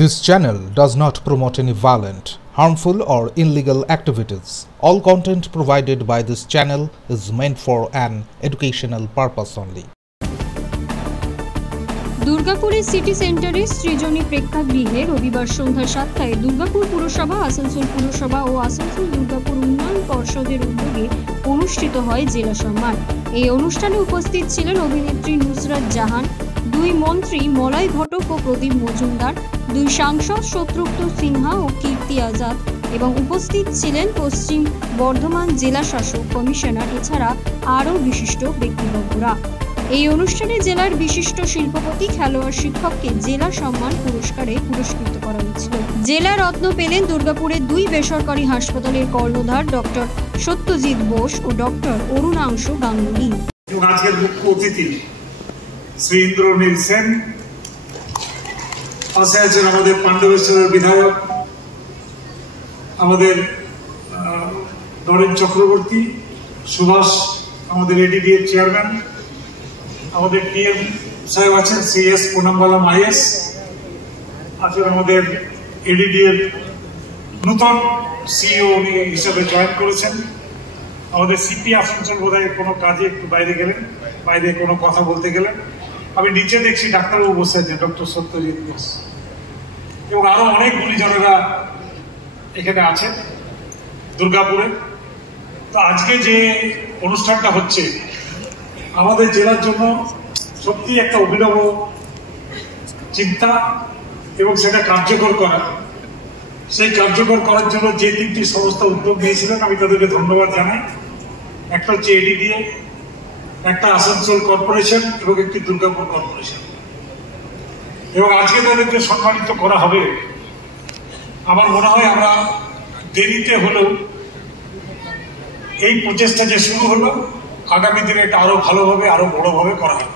This channel does not promote any violent, harmful or illegal activities. All content provided by this channel is meant for an educational purpose only. দুর্গাপুরের city সেন্টারে সৃজনী প্রেক্ষাগৃহে রবিবার সন্ধ্যা 7টায় দুর্গাপুর পুরসভা, আসানসোল পুরসভা ও আসানসোল দুর্গাপুর উন্নয়ন পর্ষদের উদ্যোগে অনুষ্ঠিত হয় জেলা সম্মান। এই অনুষ্ঠানে উপস্থিত ছিলেন অভিনেত্রী নুসরাত জাহান, দুই মন্ত্রী মলয় ঘটক ও প্রদীপ মজুমদার, দুই সাংসদ শত্রুঘ্ন সিনহা ও কীর্তি আজাদ এবং উপস্থিত ছিলেন পশ্চিম বর্ধমান জেলা শাসক কমিশনার এছাড়া আরও বিশিষ্ট ব্যক্তিবর্গরা। এই অনুষ্ঠানে জেলার বিশিষ্ট শিল্পপতি, খেলোয়াড়, শিক্ষককে জেলা সম্মান পুরস্কারে পুরস্কৃত করা হয়েছিল। জেলা রত্ন পেলেন দুর্গাপুরের দুই বেসরকারি হাসপাতালের কর্ণধার ডক্টর সত্যজিৎ বোস ও ডক্টর অরুণাংশু গাঙ্গুলি। আজকের মুখ্য অতিথি শ্রী ইন্দ্রনীল সেন, পাশে আছেন আমাদের পাণ্ডবেশ্বরের বিধায়ক আমাদের নরেন চক্রবর্তী, সুভাষ আমাদের এডিডি এর চেয়ারম্যান, আমাদের ডিএম সাহেব আছেন সিএস পুনামবালাম আইএস আছেন, আমাদের এডিডি এর নতুন সিইও হিসাবে জয়েন করেছেন, আমাদের সিপি আসানসোল বোধহয় কোনো কাজে একটু বাইরে গেলেন, বাইরে কোনো কথা বলতে গেলেন। আমি নিচে দেখছি ডাক্তারবাবু বসে আছেন ডক্টর সত্যজিৎ বোস এবং আরো অনেক গুণীজনেরা এখানে আছেন দুর্গাপুরে। তো আজকে যে অনুষ্ঠানটা হচ্ছে আমাদের জেলার জন্য সত্যি একটা অভিনব চিন্তা এবং সেটা কার্যকর করা। সেই কার্যকর করার জন্য যে তিনটি সংস্থা উদ্যোগ নিয়েছিলেন আমি তাদেরকে ধন্যবাদ জানাই। একটা হচ্ছে এডিডিএ, একটা আসানসোল কর্পোরেশন এবং একটি দুর্গাপুর কর্পোরেশন। এবং আজকে তাদেরকে সম্মানিত করা হবে। আমার মনে হয় আমরা দেরিতে হলেও এই প্রচেষ্টা যে শুরু হলো, আগামী দিনে এটা আরো ভালোভাবে আরো বড়ভাবে করা হবে।